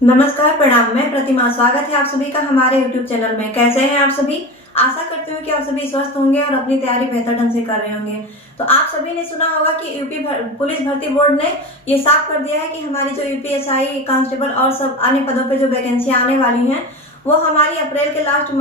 नमस्कार, प्रणाम। मैं प्रतिमा। स्वागत है आप सभी का हमारे YouTube चैनल में। कैसे हैं आप सभी? आशा करती हूँ कि आप सभी स्वस्थ होंगे और अपनी तैयारी बेहतर ढंग से कर रहे होंगे। तो आप सभी ने सुना होगा कि पुलिस भर्ती बोर्ड ने ये साफ कर दिया है कि हमारी जो यूपीएसआई कांस्टेबल और सब अन्य पदों पे जो वैकेंसियां आने वाली हैं वो हमारी अप्रैल के लास्ट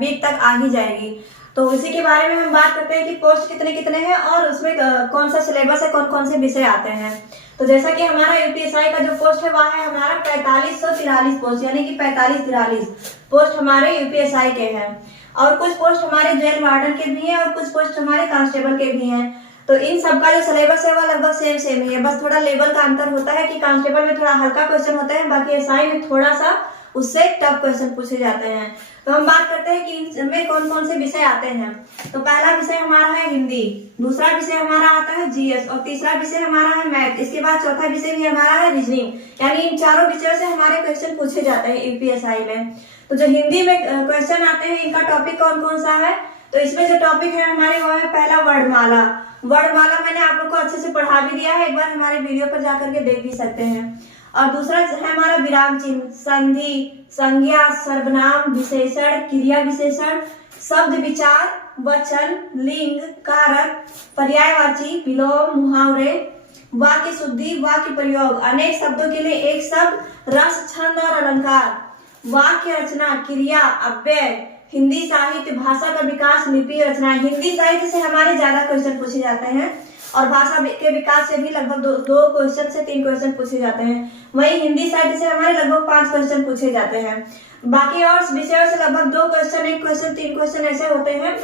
वीक तक आ ही जाएगी। तो इसी के बारे में हम बात करते हैं कि पोस्ट कितने कितने हैं और उसमें कौन सा सिलेबस है, कौन कौन से विषय आते हैं। तो जैसा कि हमारा यूपीएसआई का जो पोस्ट है वह है हमारा 4543 पोस्ट, यानी कि 4543 पोस्ट हमारे यूपीएसआई के हैं। और कुछ पोस्ट हमारे जेल वार्डन के भी हैं और कुछ पोस्ट हमारे कांस्टेबल के भी हैं। तो इन सबका जो सिलेबस है वह लगभग सेम ही है, बस थोड़ा लेवल का अंतर होता है कि कांस्टेबल में थोड़ा हल्का क्वेश्चन होता है, बाकी एसआई में थोड़ा सा उससे टफ क्वेश्चन पूछे जाते हैं। तो हम बात करते हैं कि इनमें कौन कौन से विषय आते हैं। तो पहला विषय हमारा है हिंदी, दूसरा विषय हमारा आता है जीएस और तीसरा विषय हमारा है मैथ। इसके बाद चौथा विषय भी हमारा है रीजनिंग, यानी इन चारों विषयों से हमारे क्वेश्चन पूछे जाते हैं यूपीएसआई में। तो जो हिंदी में क्वेश्चन आते हैं इनका टॉपिक कौन कौन सा है, तो इसमें जो टॉपिक है हमारे वो है पहला वर्णमाला। वर्णमाला मैंने आप लोग को अच्छे से पढ़ा भी दिया है, एक बार हमारे वीडियो पर जाकर के देख भी सकते हैं। और दूसरा है हमारा विराम चिन्ह, संधि, संज्ञा, सर्वनाम, विशेषण, क्रिया विशेषण, शब्द विचार, वचन, लिंग, कारक, पर्यायवाची, विलोम, मुहावरे, वाक्य शुद्धि, वाक्य प्रयोग, अनेक शब्दों के लिए एक शब्द, रस, छंद और अलंकार, वाक्य रचना, क्रिया, अव्यय, हिंदी साहित्य, भाषा का विकास, लिपि रचना। हिंदी साहित्य से हमारे ज्यादा क्वेश्चन पूछे जाते हैं और भाषा के विकास से भी लगभग दो क्वेश्चन से 3 क्वेश्चन पूछे जाते हैं। वहीं हिंदी साहित्य से हमारे लगभग 5 क्वेश्चन पूछे जाते हैं। बाकी और विषयों से लगभग 2 क्वेश्चन, 1 क्वेश्चन, 3 क्वेश्चन ऐसे होते हैं।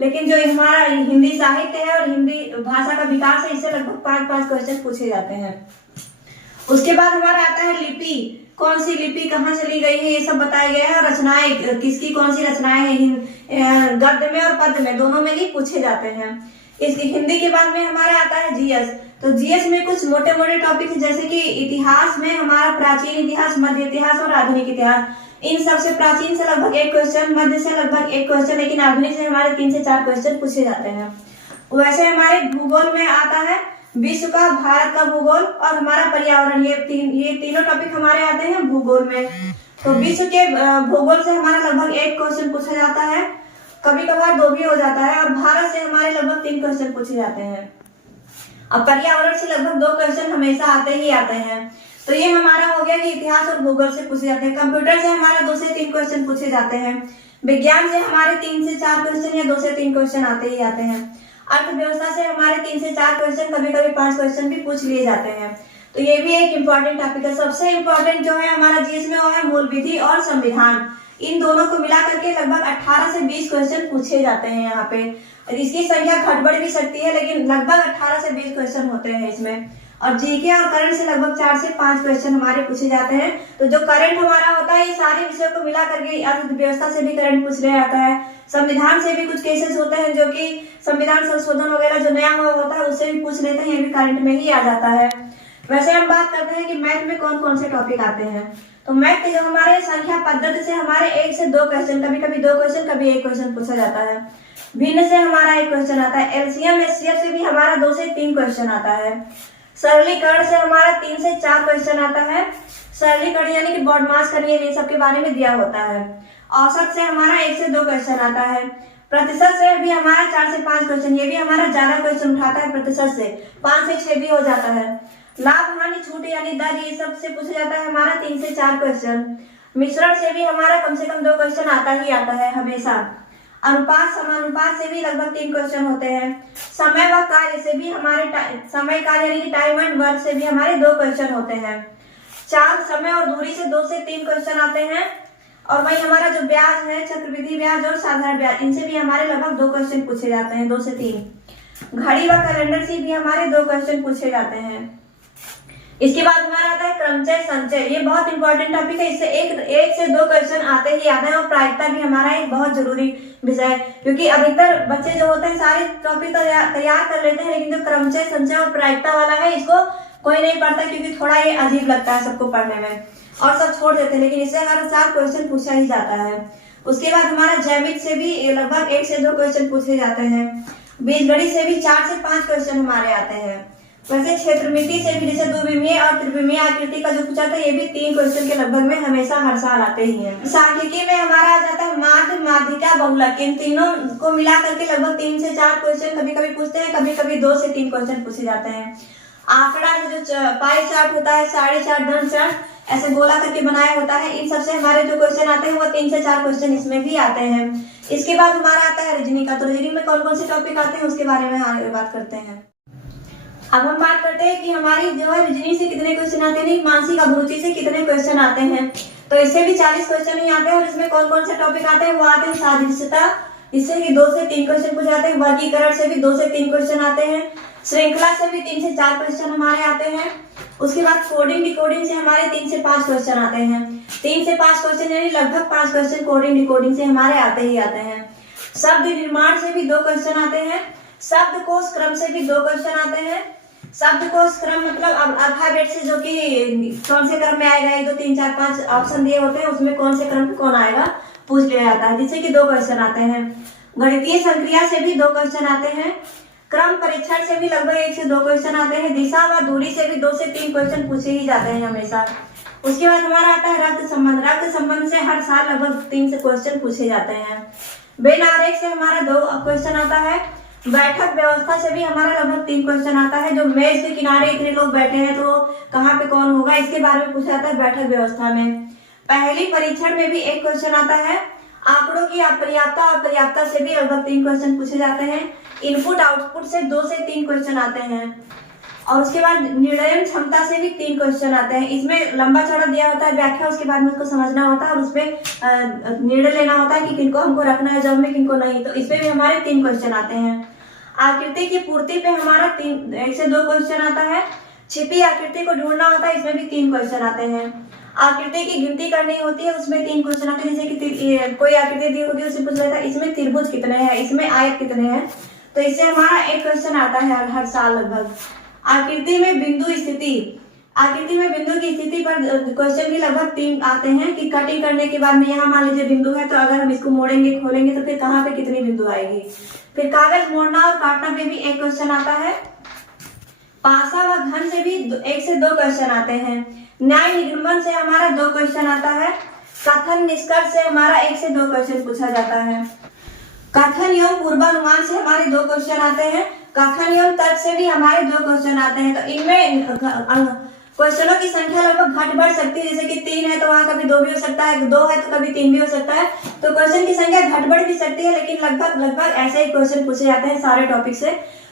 लेकिन जो हमारा हिंदी साहित्य है और हिंदी भाषा का विकास है इससे लगभग 5-5 क्वेश्चन पूछे जाते हैं। उसके बाद हमारा आता है लिपि, कौन सी लिपि कहाँ से ली गई है ये सब बताया गया है। रचनाएं, किसकी कौन सी रचनाएं हैं, गद्य में और पद्य में दोनों में ही पूछे जाते हैं। इसकी हिंदी के बाद में हमारा आता है जीएस। तो जीएस में कुछ मोटे मोटे टॉपिक जैसे कि इतिहास में हमारा प्राचीन इतिहास, मध्य इतिहास और आधुनिक इतिहास। इन सबसे प्राचीन से लगभग 1 क्वेश्चन, मध्य से लगभग 1 क्वेश्चन, लेकिन आधुनिक से हमारे 3 से 4 क्वेश्चन पूछे जाते हैं। वैसे हमारे भूगोल में आता है विश्व का, भारत का भूगोल और हमारा पर्यावरण। ये तीनों टॉपिक हमारे आते हैं भूगोल में। तो विश्व के भूगोल से हमारा लगभग 1 क्वेश्चन पूछा जाता है, कभी कभार 2 भी हो जाता है। और भारत से हमारे लगभग 3 क्वेश्चन पूछे जाते हैं। अब पर्यावरण से लगभग 2 क्वेश्चन हमेशा आते ही आते हैं। तो ये हमारा हो गया कि इतिहास और भूगोल से पूछे जाते हैं। कंप्यूटर से हमारे 2 से 3 क्वेश्चन पूछे जाते हैं। विज्ञान से हमारे 3 से 4 क्वेश्चन या 2 से 3 क्वेश्चन आते ही आते हैं। अर्थव्यवस्था से हमारे 3 से 4 क्वेश्चन, कभी कभी 5 क्वेश्चन भी पूछ लिए जाते हैं। तो ये भी एक इम्पोर्टेंट टॉपिक है। सबसे इम्पोर्टेंट जो है हमारा जीएस में वो है मूल विधि और संविधान। इन दोनों को मिला करके लगभग 18 से 20 क्वेश्चन पूछे जाते हैं यहाँ पे। इसकी संख्या घट बढ़ भी सकती है, लेकिन लगभग 18 से 20 क्वेश्चन होते हैं इसमें। और जीके और करंट से लगभग 4 से 5 क्वेश्चन हमारे पूछे जाते हैं। तो जो करंट हमारा होता है ये सारे विषयों को मिला करके अर्थव्यवस्था से भी करंट पूछ लिया जाता है। संविधान से भी कुछ केसेस होते हैं जो कि संविधान संशोधन वगैरह जो नया हुआ होता है उससे भी पूछ लेते हैं, ये भी करंट में ही आ जाता है। वैसे हम बात करते हैं कि मैथ में कौन कौन से टॉपिक आते हैं। तो मैथ के जो हमारे संख्या पद्धति से हमारे 1 से 2 क्वेश्चन, कभी कभी 2 क्वेश्चन, कभी 1 क्वेश्चन पूछा जाता है। भिन्न से हमारा 1 क्वेश्चन आता है। एलसीएम एचसीएफ से भी हमारा 2 से 3 क्वेश्चन आता है। सरलीकरण से हमारा 3 से 4 क्वेश्चन आता है। सरलीकरण यानी कि बॉडमास करनी है, सब के बारे में दिया होता है। औसत से हमारा 1 से 2 क्वेश्चन आता है। प्रतिशत से भी हमारा 4 से 5 क्वेश्चन, ये भी हमारा ज्यादा क्वेश्चन उठाता है। प्रतिशत से 5 से 6 भी हो जाता है। लाभ हानि छूट यानी दर, ये सब से पूछा जाता है हमारा 3 से 4 क्वेश्चन। मिश्रण से भी हमारा कम से कम 2 क्वेश्चन आता ही आता है हमेशा। अनुपात समानुपात से भी लगभग 3 क्वेश्चन होते हैं। समय व कार्य से भी हमारे समय कार्य यानी कि टाइम एंड वर्क से भी हमारे 2 क्वेश्चन होते हैं। चाल, समय और दूरी से 2 से 3 क्वेश्चन आते हैं। और वही हमारा जो ब्याज है, चक्रवृद्धि ब्याज और साधारण ब्याज, इनसे भी हमारे लगभग 2 क्वेश्चन पूछे जाते हैं, 2 से 3। घड़ी व कैलेंडर से भी हमारे 2 क्वेश्चन पूछे जाते हैं। इसके बाद हमारा आता है क्रमचय संचय। ये बहुत इंपॉर्टेंट टॉपिक है, इससे एक से 2 क्वेश्चन आते ही आते हैं। और प्रायिकता भी हमारा एक बहुत जरूरी विषय है, क्योंकि अधिकतर बच्चे जो होते हैं सारे टॉपिक तैयार कर लेते हैं, लेकिन जो क्रमचय संचय और प्रायिकता वाला है इसको कोई नहीं पढ़ता, क्योंकि थोड़ा ये अजीब लगता है सबको पढ़ने में और सब छोड़ देते हैं। लेकिन इससे हर 4 क्वेश्चन पूछा ही जाता है। उसके बाद हमारा जैमिति से भी लगभग 1 से 2 क्वेश्चन पूछे जाते हैं। बीजगणित से भी 4 से 5 क्वेश्चन हमारे आते हैं। वैसे क्षेत्रमिति से भी जैसे द्विविमीय और त्रिविमीय आकृति का जो पूछा था, ये भी 3 क्वेश्चन के लगभग में हमेशा हर साल आते ही हैं। सांख्यिकी में हमारा आ जाता है माध्य, माध्यिका, बहुलक, इन तीनों को मिला करके लगभग 3 से 4 क्वेश्चन कभी कभी पूछते हैं, कभी कभी 2 से 3 क्वेश्चन पूछे जाते हैं। आंकड़ा जो पाई चार्ट होता है, 4.5 दंड चार्ट ऐसे गोला करके बनाया होता है, इन सबसे हमारे जो क्वेश्चन आते हैं वो 3 से 4 क्वेश्चन इसमें भी आते हैं। इसके बाद हमारा आता है रीजनिंग का। तो रीजनिंग में कौन कौन से टॉपिक आते हैं उसके बारे में आगे बात करते हैं। अब हम बात करते हैं कि हमारी जो है रीजनिंग से कितने क्वेश्चन आते हैं, मानसिक अभिरुचि से कितने क्वेश्चन आते हैं। तो इससे भी 40 क्वेश्चन ही आते हैं। और इसमें कौन कौन से टॉपिक आते हैं वो आते हैं सादृश्यता, इससे कि 2 से 3 क्वेश्चन पूछे जाते हैं। वर्गीकरण से भी 2 से 3 क्वेश्चन आते हैं। श्रृंखला से भी 3 से 4 क्वेश्चन हमारे आते हैं। उसके बाद कोडिंग डिकोडिंग से हमारे 3 से 5 क्वेश्चन आते हैं। 3 से 5 क्वेश्चन यानी लगभग 5 क्वेश्चन कोडिंग डिकोडिंग से हमारे आते ही आते हैं। शब्द निर्माण से भी 2 क्वेश्चन आते हैं। शब्दकोश क्रम से भी 2 क्वेश्चन आते हैं। शब्दकोश क्रम मतलब अल्फाबेट से जो कि कौन से क्रम में आएगा, 1 2 3 4 5 ऑप्शन दिए होते हैं, उसमें कौन से क्रम में कौन आएगा पूछ लिया जाता है, जिससे कि 2 क्वेश्चन आते हैं। गणितीय संक्रिया से भी 2 क्वेश्चन आते हैं। क्रम परीक्षण से भी लगभग 1 से 2 क्वेश्चन आते हैं। दिशा व दूरी से भी 2 से 3 क्वेश्चन पूछे ही जाते हैं हमेशा। उसके बाद हमारा आता है रक्त संबंध। रक्त संबंध से हर साल लगभग 3 से क्वेश्चन पूछे जाते हैं। बेन आरेख से हमारा 2 क्वेश्चन आता है। बैठक व्यवस्था से भी हमारा लगभग 3 क्वेश्चन आता है। जो मेज के किनारे इतने लोग बैठे हैं तो कहाँ पे कौन होगा, इसके बारे में पूछा जाता है बैठक व्यवस्था में। पहली परीक्षण में भी 1 क्वेश्चन आता है। आंकड़ों की अपर्याप्तता और पर्याप्तता से भी लगभग 3 क्वेश्चन पूछे जाते हैं। इनपुट आउटपुट से 2 से 3 क्वेश्चन आते हैं। और उसके बाद निर्णय क्षमता से भी 3 क्वेश्चन आते हैं। इसमें लंबा चौड़ा दिया होता है व्याख्या, उसके बाद में उसको समझना होता है और उसमें निर्णय लेना होता है कि किनको हमको रखना है जॉब में, किनको नहीं। तो इसमें भी हमारे 3 क्वेश्चन आते हैं। आकृति की पूर्ति पे हमारा 1 से 2 क्वेश्चन आता है। छिपी आकृति को ढूंढना होता है, इसमें भी 3 क्वेश्चन आते हैं। आकृति की गिनती करनी होती है, उसमें 3 क्वेश्चन आते हैं। जैसे कि कोई आकृति दी होगी, उससे पूछ लेता है इसमें त्रिभुज कितने हैं, इसमें आयत कितने हैं, तो इससे हमारा 1 क्वेश्चन आता है हर साल लगभग। आकृति में बिंदु स्थिति, आकृति में बिंदु की स्थिति पर क्वेश्चन भी लगभग 3 आते हैं कि कटिंग करने के बाद में यहाँ मान लीजिए बिंदु है, तो अगर हम इसको मोड़ेंगे खोलेंगे तो फिर कहाँ पे कितनी बिंदु आएगी। फिर कागज मोड़ना और काटना पे भी 1 क्वेश्चन आता है। पासा व घन से भी 1 से 2 क्वेश्चन आते हैं। न्याय निगमन से हमारा 2 क्वेश्चन आता है। कथन निष्कर्ष से हमारा 1 से 2 क्वेश्चन पूछा जाता है। कथन एवं पूर्वानुमान से हमारे 2 क्वेश्चन आते हैं। कथन एवं तर्क से भी हमारे 2 क्वेश्चन आते हैं। तो इनमें क्वेश्चनों की संख्या लगभग घट बढ़ सकती है। जैसे कि 3 है तो वहाँ कभी 2 भी हो सकता है, 2 है तो कभी 3 भी हो सकता है। तो क्वेश्चन की संख्या घट बढ़ भी सकती है, लेकिन लगभग ऐसे ही क्वेश्चन पूछे जाते हैं सारे टॉपिक से।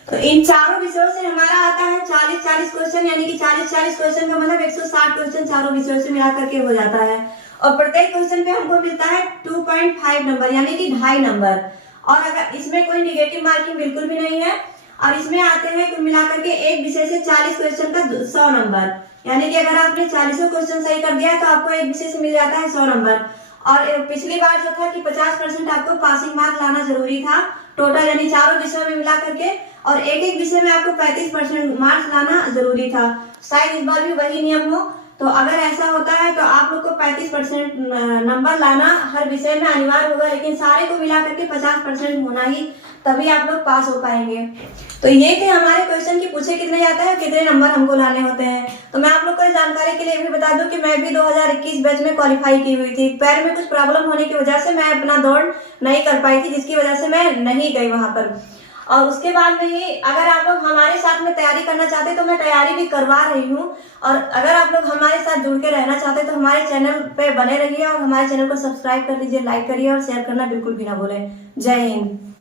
तो इन चारों विषयों से हमारा आता है 40-40 क्वेश्चन, यानी कि 40-40 क्वेश्चन का मतलब 160 क्वेश्चन चारों विषयों से मिला करके हो जाता है। और प्रत्येक क्वेश्चन पे हमको मिलता है 2.5 नंबर, यानी कि 2.5 नंबर। और अगर इसमें कोई निगेटिव मार्किंग बिल्कुल भी नहीं है। और इसमें आते हैं कुल मिलाकर के एक विषय से 40 क्वेश्चन का 100 नंबर, यानी कि अगर आपने 40 क्वेश्चन सही कर दिया है तो आपको एक विषय से मिल जाता है 100 नंबर। और पिछली बार जो था कि 50% आपको पासिंग मार्क लाना जरूरी था टोटल, यानी चारों विषयों में मिला करके, और एक विषय में आपको 35% मार्क्स लाना जरूरी था। शायद इस बार भी वही नियम हो। तो अगर ऐसा होता है तो आप लोग को 35% नंबर लाना हर विषय में अनिवार्य होगा, लेकिन सारे को मिला करके 50% होना ही, तभी आप लोग पास हो पाएंगे। तो ये कि हमारे क्वेश्चन की पूछे कितने जाता है, कितने नंबर हमको लाने होते हैं। तो मैं आप लोग को जानकारी के लिए भी बता दूं कि मैं भी 2021 बैच में क्वालिफाई की हुई थी। पैर में कुछ प्रॉब्लम होने की वजह से मैं अपना दौड़ नहीं कर पाई थी, जिसकी वजह से मैं नहीं गई वहां पर। और उसके बाद में ही अगर आप लोग हमारे साथ में तैयारी करना चाहते तो मैं तैयारी भी करवा रही हूँ। और अगर आप लोग हमारे साथ जुड़ के रहना चाहते तो हमारे चैनल पे बने रहिए और हमारे चैनल को सब्सक्राइब कर लीजिए, लाइक करिए और शेयर करना बिल्कुल भी ना भूलें। जय हिंद।